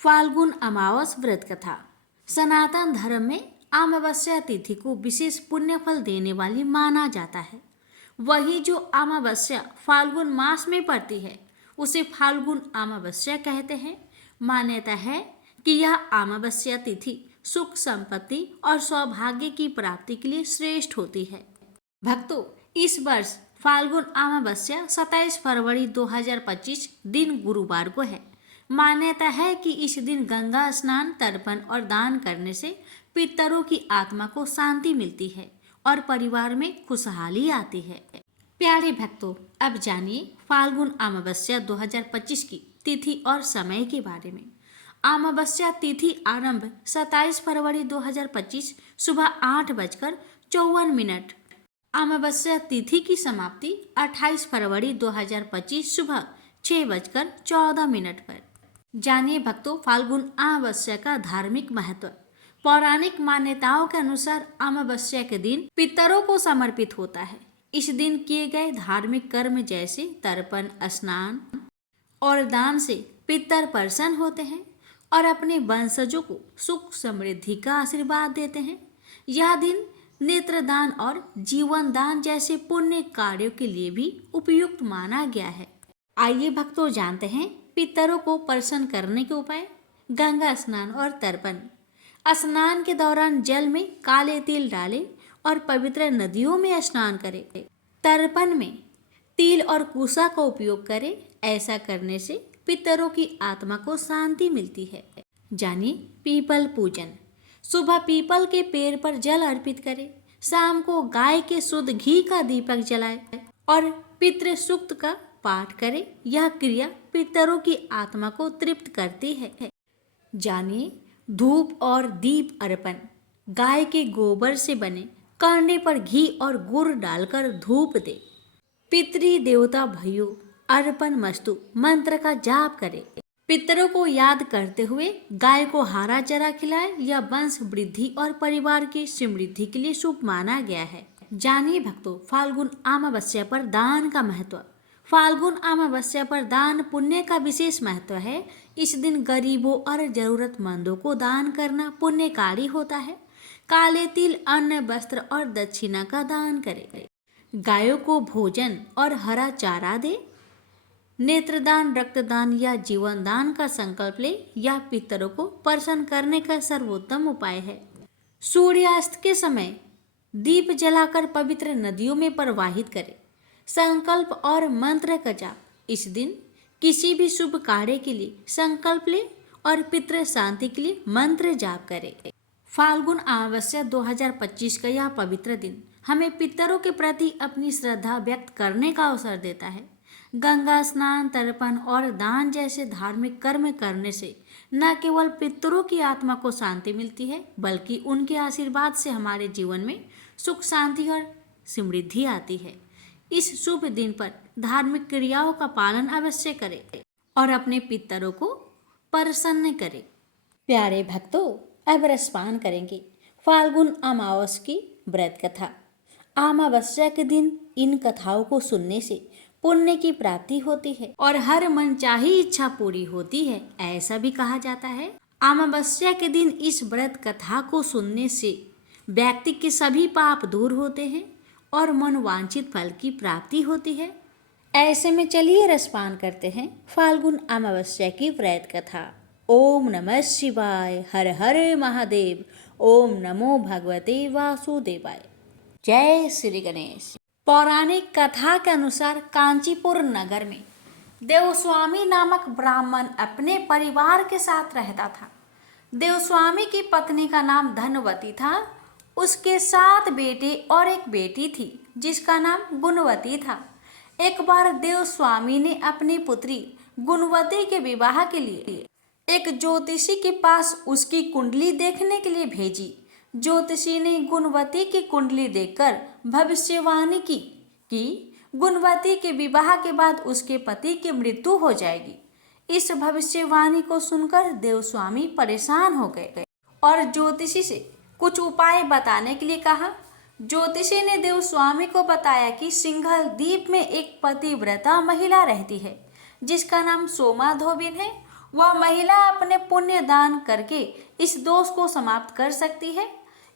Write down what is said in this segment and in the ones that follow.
फाल्गुन अमावस व्रत कथा। सनातन धर्म में अमावस्या तिथि को विशेष पुण्यफल देने वाली माना जाता है। वही जो अमावस्या फाल्गुन मास में पड़ती है उसे फाल्गुन अमावस्या कहते हैं। मान्यता है कि यह अमावस्या तिथि सुख संपत्ति और सौभाग्य की प्राप्ति के लिए श्रेष्ठ होती है। भक्तों, इस वर्ष फाल्गुन अमावस्या 27 फरवरी 2025 दिन गुरुवार को है। मान्यता है कि इस दिन गंगा स्नान, तर्पण और दान करने से पितरों की आत्मा को शांति मिलती है और परिवार में खुशहाली आती है। प्यारे भक्तों, अब जानिए फाल्गुन अमावस्या 2025 की तिथि और समय के बारे में। अमावस्या तिथि आरंभ 27 फरवरी 2025 सुबह 8:54। अमावस्या तिथि की समाप्ति 28 फरवरी 2025 सुबह 6:14 पर। जानिए भक्तों, फाल्गुन अमावस्या का धार्मिक महत्व। पौराणिक मान्यताओं के अनुसार अमावस्या के दिन पितरों को समर्पित होता है। इस दिन किए गए धार्मिक कर्म जैसे तर्पण, स्नान और दान से पितर प्रसन्न होते हैं और अपने वंशजों को सुख समृद्धि का आशीर्वाद देते हैं। यह दिन नेत्रदान और जीवन दान जैसे पुण्य कार्यों के लिए भी उपयुक्त माना गया है। आइए भक्तों, जानते हैं पितरों को प्रसन्न करने के उपाय। गंगा स्नान और तर्पण। स्नान के दौरान जल में काले तिल डालें और पवित्र नदियों में स्नान करें। तर्पण में तिल और कुशा का उपयोग करें। ऐसा करने से पितरों की आत्मा को शांति मिलती है। जानिए पीपल पूजन। सुबह पीपल के पेड़ पर जल अर्पित करें। शाम को गाय के शुद्ध घी का दीपक जलाएं और पितृ सूक्त का पाठ करें। यह क्रिया पितरों की आत्मा को तृप्त करती है। जानिए धूप और दीप अर्पण। गाय के गोबर से बने कंडे पर घी और गुड़ डालकर धूप दे। पितृ देवता भयो अर्पण मस्तु मंत्र का जाप करें। पितरों को याद करते हुए गाय को हरा चारा खिलाए। यह वंश वृद्धि और परिवार की समृद्धि के लिए शुभ माना गया है। जानिए भक्तों, फाल्गुन अमावस्या पर दान का महत्व। फाल्गुन अमावस्या पर दान पुण्य का विशेष महत्व है। इस दिन गरीबों और जरूरतमंदों को दान करना पुण्यकारी होता है। काले तिल, अन्न, वस्त्र और दक्षिणा का दान करें। गायों को भोजन और हरा चारा दे। नेत्रदान, रक्तदान या जीवन दान का संकल्प ले। यह पितरों को प्रसन्न करने का सर्वोत्तम उपाय है। सूर्यास्त के समय दीप जलाकर पवित्र नदियों में प्रवाहित करें। संकल्प और मंत्र का जाप। इस दिन किसी भी शुभ कार्य के लिए संकल्प ले और पितृ शांति के लिए मंत्र जाप करें। फाल्गुन अमावस्या 2025 का यह पवित्र दिन हमें पितरों के प्रति अपनी श्रद्धा व्यक्त करने का अवसर देता है। गंगा स्नान, तर्पण और दान जैसे धार्मिक कर्म करने से न केवल पितरों की आत्मा को शांति मिलती है, बल्कि उनके आशीर्वाद से हमारे जीवन में सुख, शांति और समृद्धि आती है। इस शुभ दिन पर धार्मिक क्रियाओं का पालन अवश्य करें और अपने पितरों को प्रसन्न करें। प्यारे भक्तों, अब रसपान करेंगे फाल्गुन अमावस की व्रत कथा। अमावस्या के दिन इन कथाओं को सुनने से पुण्य की प्राप्ति होती है और हर मनचाही इच्छा पूरी होती है, ऐसा भी कहा जाता है। अमावस्या के दिन इस व्रत कथा को सुनने से व्यक्ति के सभी पाप दूर होते हैं और मनोवांछित फल की प्राप्ति होती है। ऐसे में चलिए रसपान करते हैं फाल्गुन अमावस्या की व्रत कथा। ओम नमः शिवाय। हर हर महादेव। ओम नमो भगवते वासुदेवाय। जय श्री गणेश। पौराणिक कथा के अनुसार कांचीपुर नगर में देवस्वामी नामक ब्राह्मण अपने परिवार के साथ रहता था। देवस्वामी की पत्नी का नाम धनवती था। उसके 7 बेटे और एक बेटी थी जिसका नाम गुणवती था। एक बार देवस्वामी ने अपनी पुत्री गुणवती के विवाह के लिए एक ज्योतिषी के पास उसकी कुंडली देखने के लिए भेजी। ज्योतिषी ने गुणवती की कुंडली देखकर भविष्यवाणी की कि गुणवती के विवाह के बाद उसके पति की मृत्यु हो जाएगी। इस भविष्यवाणी को सुनकर देवस्वामी परेशान हो गए और ज्योतिषी से कुछ उपाय बताने के लिए कहा। ज्योतिषी ने देवस्वामी को बताया कि सिंघल द्वीप में एक पतिव्रता महिला रहती है जिसका नाम सोमा धोबिन है। वह महिला अपने पुण्य दान करके इस दोष को समाप्त कर सकती है।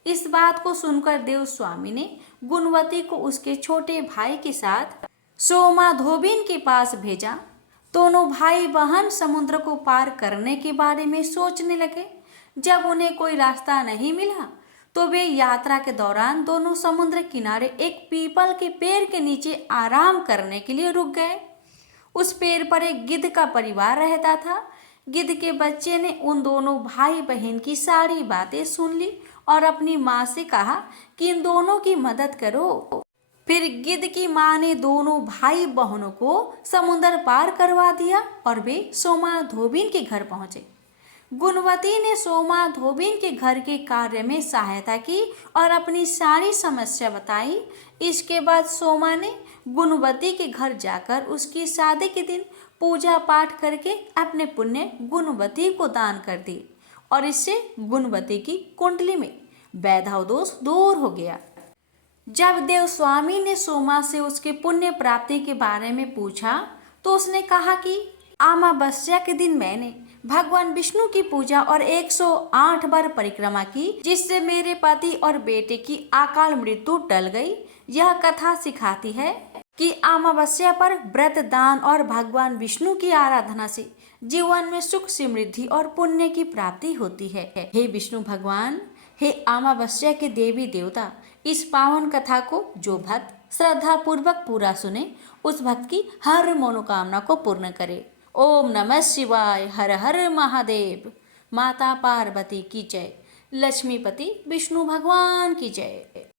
इस बात को सुनकर देव स्वामी ने गुणवती को उसके छोटे भाई के साथ सोमा धोबिन के पास भेजा। दोनों भाई बहन समुद्र को पार करने के बारे में सोचने लगे। जब उन्हें कोई रास्ता नहीं मिला तो वे यात्रा के दौरान दोनों समुद्र किनारे एक पीपल के पेड़ के नीचे आराम करने के लिए रुक गए। उस पेड़ पर एक गिद्ध का परिवार रहता था। गिद्ध के बच्चे ने उन दोनों भाई बहन की सारी बातें सुन ली और अपनी माँ से कहा कि इन दोनों की मदद करो। फिर गिद्ध की माँ ने दोनों भाई बहनों को समुद्र पार करवा दिया और वे सोमा धोबिन के घर पहुंचे। गुणवती ने सोमा धोबिन के घर के कार्य में सहायता की और अपनी सारी समस्या बताई। इसके बाद सोमा ने गुणवती के घर जाकर उसकी शादी के दिन पूजा पाठ करके अपने पुण्य गुणवती को दान कर दी और इससे गुणवती की कुंडली में वैधव दोष दूर हो गया। जब देव स्वामी ने सोमा से उसके पुण्य प्राप्ति के बारे में पूछा तो उसने कहा कि अमावस्या के दिन मैंने भगवान विष्णु की पूजा और 108 बार परिक्रमा की, जिससे मेरे पति और बेटे की अकाल मृत्यु टल गई। यह कथा सिखाती है कि अमावस्या पर व्रत दान और भगवान विष्णु की आराधना से जीवन में सुख समृद्धि और पुण्य की प्राप्ति होती है। हे विष्णु भगवान, हे अमावस्या के देवी देवता, इस पावन कथा को जो भक्त श्रद्धा पूर्वक पूरा सुने उस भक्त की हर मनोकामना को पूर्ण करे। ओम नमः शिवाय। हर हर महादेव। माता पार्वती की जय। लक्ष्मीपति विष्णु भगवान की जय।